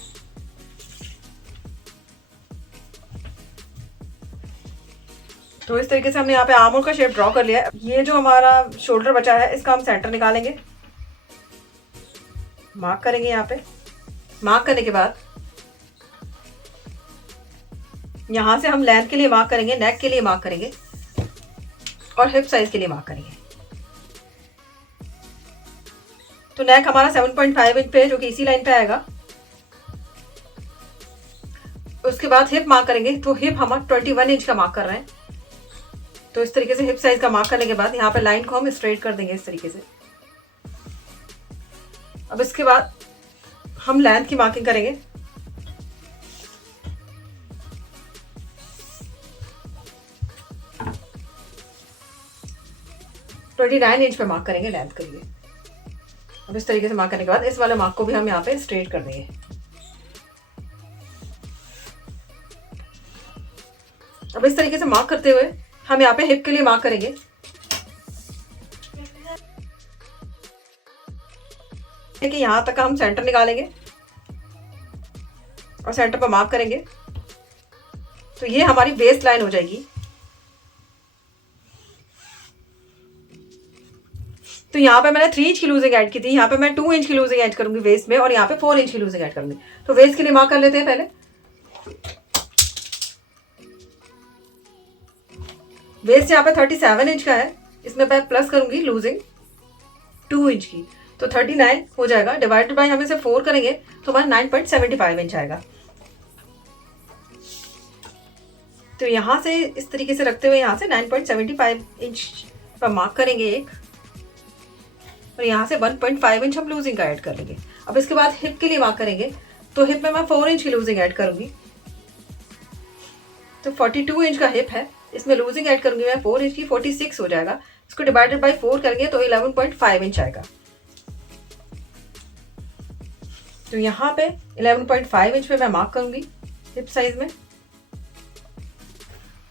तो इस तरीके से हमने यहाँ पे आर्म होल का शेप ड्रॉ कर लिया है। ये जो हमारा शोल्डर बचा है, इसका हम सेंटर निकालेंगे। मार्क करेंगे यहाँ पे। मार्क करने के बाद यहाँ से हम लेंथ के लिए मार्क करेंगे, नेक के लिए मार्क करेंगे और हिप साइज के लिए मार्क करेंगे। तो नेक हमारा 7.5 इंच पे है, जो कि इसी लाइन पे आएगा। उसके बाद हिप मार्क करेंगे, तो हिप हम 21 इंच का मार्क कर रहे हैं। तो इस तरीके से हिप साइज का मार्क करने के बाद यहाँ पे लाइन को हम स्ट्रेट कर देंगे इस तरीके से। अब इसके बाद हम लेंथ की मार्किंग करेंगे। तो 29 इंच पे मार्क करेंगे लेंथ के लिए। अब इस तरीके से मार्क करने के बाद इस वाले मार्क को भी हम यहाँ पे स्ट्रेट कर देंगे। अब इस तरीके से मार्क करते हुए हम यहाँ पे हिप के लिए मार्क करेंगे। कि यहाँ तक हम सेंटर निकालेंगे और सेंटर पर मार्क करेंगे। तो ये हमारी वेस्ट लाइन हो जाएगी। तो यहाँ पे मैंने 3 इंच की लूजिंग ऐड की थी, यहाँ पे मैं 2 इंच की लूजिंग ऐड करूंगी वेस्ट में, और यहाँ पे 4 इंच की लूजिंग ऐड करूंगी। तो वेस्ट के लिए मार्क कर लेते हैं पहले। वेस्ट यहाँ पे 37 इंच का है, इसमें मैं प्लस करूंगी लूजिंग 2 इंच की, तो 39 हो जाएगा। डिवाइडेड बाय हम इसे 4 करेंगे तो हमारा 9.75 इंच आएगा। तो यहाँ से इस तरीके से रखते हुए यहाँ से 9.75 इंच पर मार्क करेंगे एक, और यहाँ से 1.5 इंच हम लूजिंग का ऐड कर लेंगे। अब इसके बाद हिप के लिए मार्क करेंगे। तो हिप में मैं 4 इंच की लूजिंग ऐड करूंगी। तो 42 इंच का हिप है, इसमें लूजिंग ऐड करूंगी मैं 4 इंच की, 46 हो जाएगा। इसको डिवाइडेड बाय 4 करेंगे तो 11.5 इंच आएगा। तो यहाँ पे 11.5 इंच पे मैं मार्क करूंगी हिप साइज में,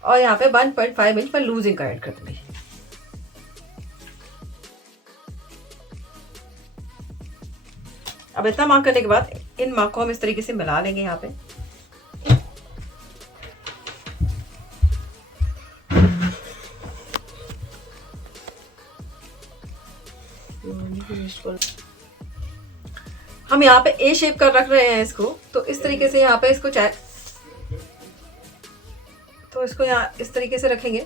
और यहाँ पे 1.5 इंच पर लूजिंग का ऐड कर दूंगी। अब इतना मार्क करने के बाद इन मार्क को हम इस तरीके से मिला लेंगे यहाँ पे। हम यहाँ पे ए शेप कर रख रहे हैं इसको, तो इस तरीके से यहाँ पे इसको तो इसको यहाँ इस तरीके से रखेंगे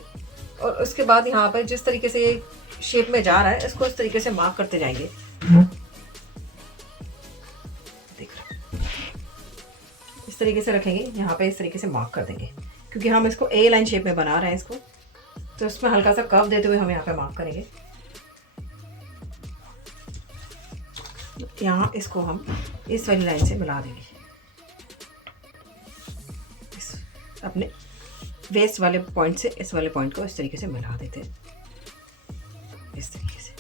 और उसके बाद यहाँ पर जिस तरीके से ये शेप में जा रहा है इसको इस तरीके से मार्क करते जाएंगे। देख रहे इस तरीके से रखेंगे, यहाँ पे इस तरीके से मार्क कर देंगे क्योंकि हम इसको ए लाइन शेप में बना रहे हैं इसको, तो इसमें हल्का सा कर्व देते हुए हम यहाँ पे मार्क करेंगे। यहाँ इसको हम इस वाली लाइन से मिला देंगे, अपने वेस्ट वाले पॉइंट से इस वाले पॉइंट को इस तरीके से मिला देते हैं, इस तरीके से।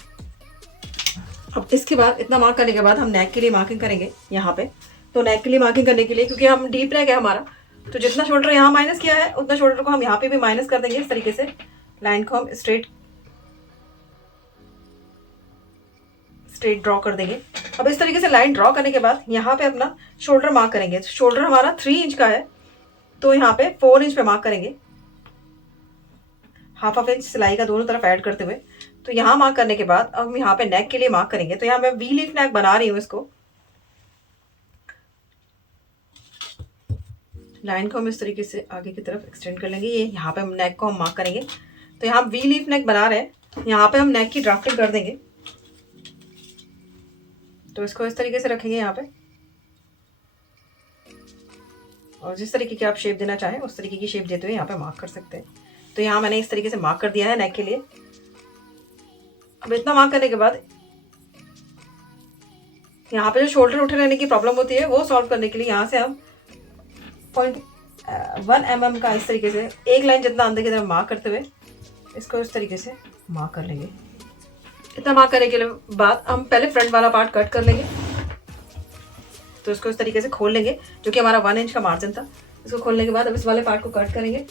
अब इसके बाद इतना मार्क करने के बाद हम नेक के लिए मार्किंग करेंगे यहाँ पे। तो नेक के लिए मार्किंग करने के लिए, क्योंकि हम डीप नेक है हमारा, तो जितना शोल्डर यहाँ माइनस किया है उतना शोल्डर को हम यहाँ पे भी माइनस कर देंगे। इस तरीके से लाइन को हम स्ट्रेट ड्रॉ कर देंगे। अब इस तरीके से लाइन ड्रॉ करने के बाद यहाँ पे अपना शोल्डर मार्क करेंगे। शोल्डर हमारा 3 इंच का है, तो यहाँ पे 4 इंच पे मार्क करेंगे, हाफ इंच सिलाई का दोनों तरफ ऐड करते हुए। तो यहाँ मार्क करने के बाद अब हम यहाँ पे नेक के लिए मार्क करेंगे। तो यहाँ मैं वी लीफ नेक बना रही हूँ, इसको लाइन को हम इस तरीके से आगे की तरफ एक्सटेंड कर लेंगे। ये यहाँ पे हम नेक को हम मार्क करेंगे। तो यहाँ वी लीफ नेक बना रहे हैं, यहाँ पे हम नेक की ड्राफ्टिंग कर देंगे। तो इसको इस तरीके से रखेंगे यहाँ पे, और जिस तरीके की आप शेप देना चाहें उस तरीके की शेप देते हुए यहाँ पे मार्क कर सकते हैं। तो यहाँ मैंने इस तरीके से मार्क कर दिया है नेक के लिए। अब इतना मार्क करने के बाद यहाँ पे जो शोल्डर उठे रहने की प्रॉब्लम होती है वो सॉल्व करने के लिए यहाँ से हम 0.1 mm का इस तरीके से एक लाइन जितना अंदर की तरफ मार्क करते हुए इसको इस तरीके से मार्क कर लेंगे। इतना मार्क करने के बाद हम पहले फ्रंट वाला पार्ट कट कर लेंगे। तो इसको इस तरीके से खोल लेंगे, जो कि हमारा 1 इंच का मार्जिन था। इसको खोलने के बाद अब इस वाले पार्ट को कट करेंगे।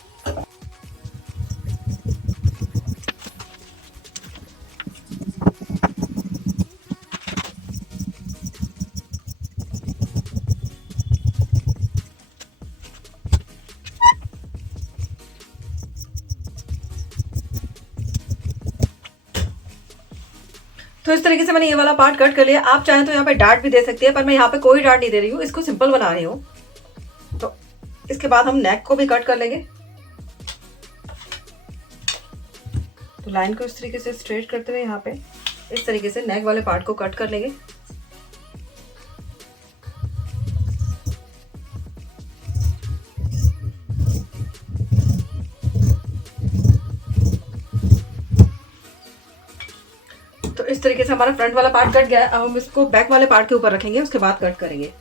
तो इस तरीके से मैंने ये वाला पार्ट कट कर लिया। आप चाहें तो यहाँ पे डार्ट भी दे सकती है, पर मैं यहाँ पे कोई डार्ट नहीं दे रही हूँ, इसको सिंपल बना रही हूँ। तो इसके बाद हम नेक को भी कट कर लेंगे। तो लाइन को इस तरीके से स्ट्रेट करते हुए यहाँ पे इस तरीके से नेक वाले पार्ट को कट कर लेंगे। तो इस तरीके से हमारा फ्रंट वाला पार्ट कट गया है। अब हम इसको बैक वाले पार्ट के ऊपर रखेंगे, उसके बाद कट करेंगे।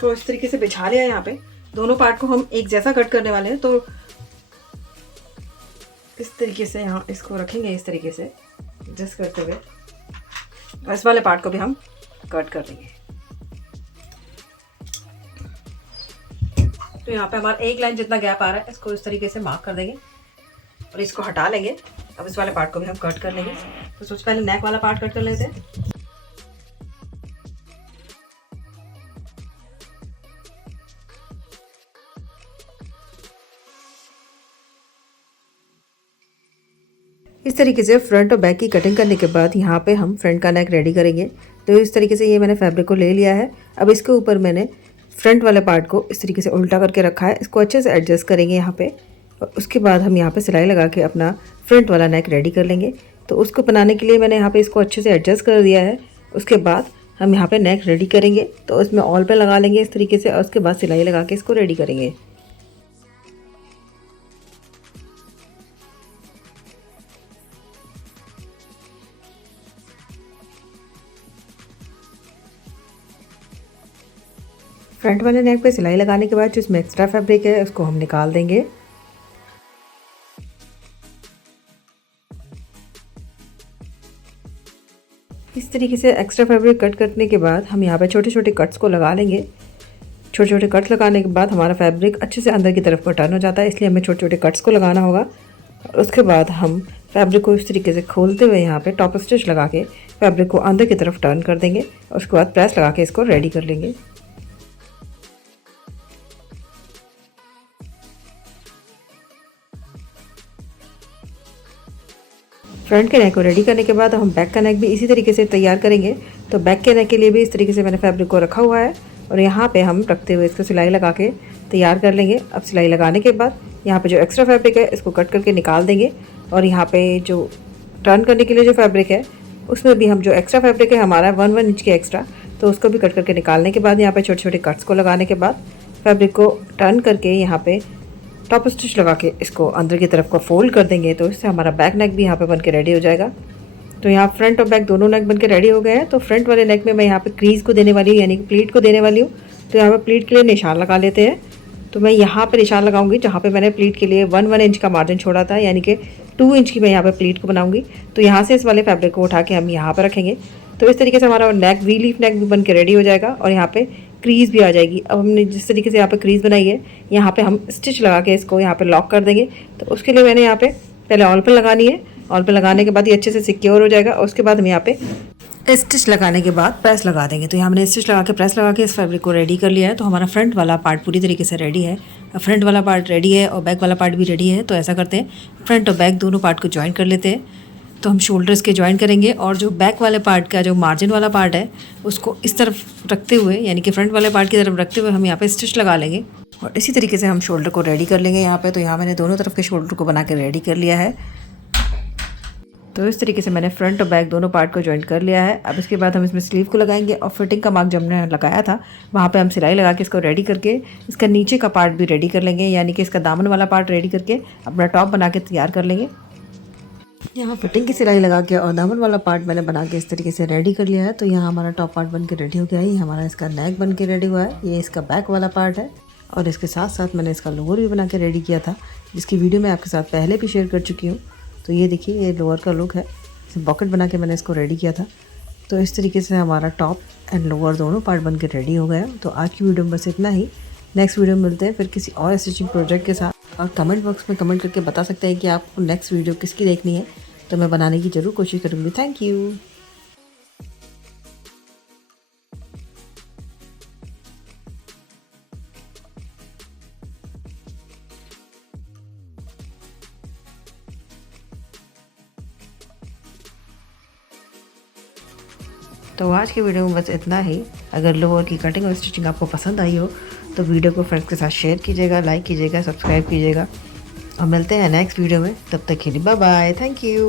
तो इस तरीके से बिछा लिया है। यहाँ पे दोनों पार्ट को हम एक जैसा कट करने वाले हैं। तो इस तरीके से यहाँ इसको रखेंगे, इस तरीके से एडजस्ट करते हुए इस वाले पार्ट को भी हम कट कर देंगे। तो यहाँ पे हमारा एक लाइन जितना गैप आ रहा है इसको इस तरीके से मार्क कर देंगे और इसको हटा लेंगे। अब इस वाले पार्ट को भी हम कट कर लेंगे। तो सबसे पहले नेक वाला पार्ट कट कर लेते हैं। इस तरीके से फ्रंट और बैक की कटिंग करने के बाद यहाँ पे हम फ्रंट का नेक रेडी करेंगे। तो इस तरीके से ये मैंने फैब्रिक को ले लिया है। अब इसके ऊपर मैंने फ्रंट वाले पार्ट को इस तरीके से उल्टा करके रखा है। इसको अच्छे से एडजस्ट करेंगे यहाँ पे, और उसके बाद हम यहाँ पे सिलाई लगा के अपना फ्रंट वाला नेक रेडी कर लेंगे। तो उसको बनाने के लिए मैंने यहाँ पे इसको अच्छे से एडजस्ट कर दिया है। उसके बाद हम यहाँ पे नेक रेडी करेंगे। तो इसमें ऑल पे लगा लेंगे इस तरीके से, और उसके बाद सिलाई लगा के इसको रेडी करेंगे। फ्रंट वाले नेक पे सिलाई लगाने के बाद जो इसमें एक्स्ट्रा फैब्रिक है उसको हम निकाल देंगे। इस तरीके से एक्स्ट्रा फैब्रिक कट करने के बाद हम यहाँ पे छोटे छोटे कट्स को लगा लेंगे। छोटे छोटे कट्स लगाने के बाद हमारा फैब्रिक अच्छे से अंदर की तरफ को टर्न हो जाता है, इसलिए हमें छोटे छोटे कट्स को लगाना होगा। और उसके बाद हम फैब्रिक को इस तरीके से खोलते हुए यहाँ पे टॉप स्टिच लगा के फैब्रिक को अंदर की तरफ टर्न कर देंगे, और उसके बाद प्रेस लगा के इसको रेडी कर लेंगे। फ्रंट के नेक को रेडी करने के बाद हम बैक का नेक भी इसी तरीके से तैयार करेंगे। तो बैक के नेक के लिए भी इस तरीके से मैंने फैब्रिक को रखा हुआ है, और यहाँ पे हम रखते हुए इसको सिलाई लगा के तैयार कर लेंगे। अब सिलाई लगाने के बाद यहाँ पे जो एक्स्ट्रा फैब्रिक है इसको कट करके निकाल देंगे। और यहाँ पे जो टर्न करने के लिए जो फैब्रिक है उसमें भी हम जो एक्स्ट्रा फैब्रिक है हमारा 1 इंच के एक्स्ट्रा, तो उसको भी कट करके निकालने के बाद यहाँ पे छोटे छोटे कट्स को लगाने के बाद फैब्रिक को टर्न करके यहाँ पे टॉप स्टिच लगा के इसको अंदर की तरफ को फोल्ड कर देंगे। तो इससे हमारा बैक नेक भी यहाँ पे बन के रेडी हो जाएगा। तो यहाँ फ्रंट और बैक दोनों नेक बन के रेडी हो गए हैं। तो फ्रंट वाले नेक में मैं यहाँ पे क्रीज को देने वाली हूँ, यानी कि प्लीट को देने वाली हूँ। तो यहाँ पे प्लीट के लिए निशान लगा लेते हैं। तो मैं यहाँ पे निशान लगाऊंगी जहाँ पे मैंने प्लीट के लिए 1 इंच का मार्जिन छोड़ा था, यानी कि 2 इंच की मैं यहाँ पे प्लीट को बनाऊंगी। तो यहाँ से इस वाले फैब्रिक को उठा के हम यहाँ पर रखेंगे। तो इस तरीके से हमारा नेक वी लीफ नेक भी बन के रेडी हो जाएगा और यहाँ पे क्रीज भी आ जाएगी। अब हमने जिस तरीके से यहाँ पे क्रीज बनाई है, यहाँ पे हम स्टिच लगा के इसको यहाँ पे लॉक कर देंगे। तो उसके लिए मैंने यहाँ पे पहले ऑल पे लगानी है। ऑल पे लगाने के बाद ये अच्छे से सिक्योर हो जाएगा और उसके बाद हम यहाँ पे स्टिच लगाने के बाद प्रेस लगा देंगे। तो यहाँ हमने स्टिच लगा के प्रेस लगा के इस फैब्रिक को रेडी कर लिया है। तो हमारा फ्रंट वाला पार्ट पूरी तरीके से रेडी है। फ्रंट वाला पार्ट रेडी है और बैक वाला पार्ट भी रेडी है। तो ऐसा करते हैं, फ्रंट और बैक दोनों पार्ट को ज्वाइन कर लेते हैं। तो हम शोल्डर्स के ज्वाइन करेंगे और जो बैक वाले पार्ट का जो मार्जिन वाला पार्ट है उसको इस तरफ रखते हुए, यानी कि फ्रंट वाले पार्ट की तरफ रखते हुए हम यहाँ पे स्टिच लगा लेंगे और इसी तरीके से हम शोल्डर को रेडी कर लेंगे यहाँ पे। तो यहाँ मैंने दोनों तरफ के शोल्डर को बना के रेडी कर लिया है। तो इस तरीके से मैंने फ्रंट और बैक दोनों पार्ट को ज्वाइन कर लिया है। अब इसके बाद हम इसमें स्लीव को लगाएंगे और फिटिंग का मार्क जो हमने लगाया था वहाँ पे हम सिलाई लगा के इसको रेडी करके इसका नीचे का पार्ट भी रेडी कर लेंगे, यानी कि इसका दामन वाला पार्ट रेडी करके अपना टॉप बना के तैयार कर लेंगे। यहाँ फिटिंग की सिलाई लगा के और दामन वाला पार्ट मैंने बना के इस तरीके से रेडी कर लिया है। तो यहाँ हमारा टॉप पार्ट बन के रेडी हो गया है। ये हमारा इसका नेक बन के रेडी हुआ है। ये इसका बैक वाला पार्ट है और इसके साथ साथ मैंने इसका लोअर भी बना के रेडी किया था, जिसकी वीडियो मैं आपके साथ पहले भी शेयर कर चुकी हूँ। तो ये देखिए, ये लोअर का लुक है। पॉकेट बना के मैंने इसको रेडी किया था। तो इस तरीके से हमारा टॉप एंड लोअर दोनों पार्ट बन के रेडी हो गए। तो आज की वीडियो में बस इतना ही। नेक्स्ट वीडियो में मिलते हैं फिर किसी और स्टिचिंग प्रोजेक्ट के साथ। और कमेंट बॉक्स में कमेंट करके बता सकते हैं कि आपको नेक्स्ट वीडियो किसकी देखनी है, तो मैं बनाने की ज़रूर कोशिश करूँगी। Thank you. तो आज की वीडियो में बस इतना ही। अगर लोअर की कटिंग और स्टिचिंग आपको पसंद आई हो तो वीडियो को फ्रेंड्स के साथ शेयर कीजिएगा, लाइक कीजिएगा, सब्सक्राइब कीजिएगा और मिलते हैं नेक्स्ट वीडियो में। तब तक के लिए बाय बाय, थैंक यू।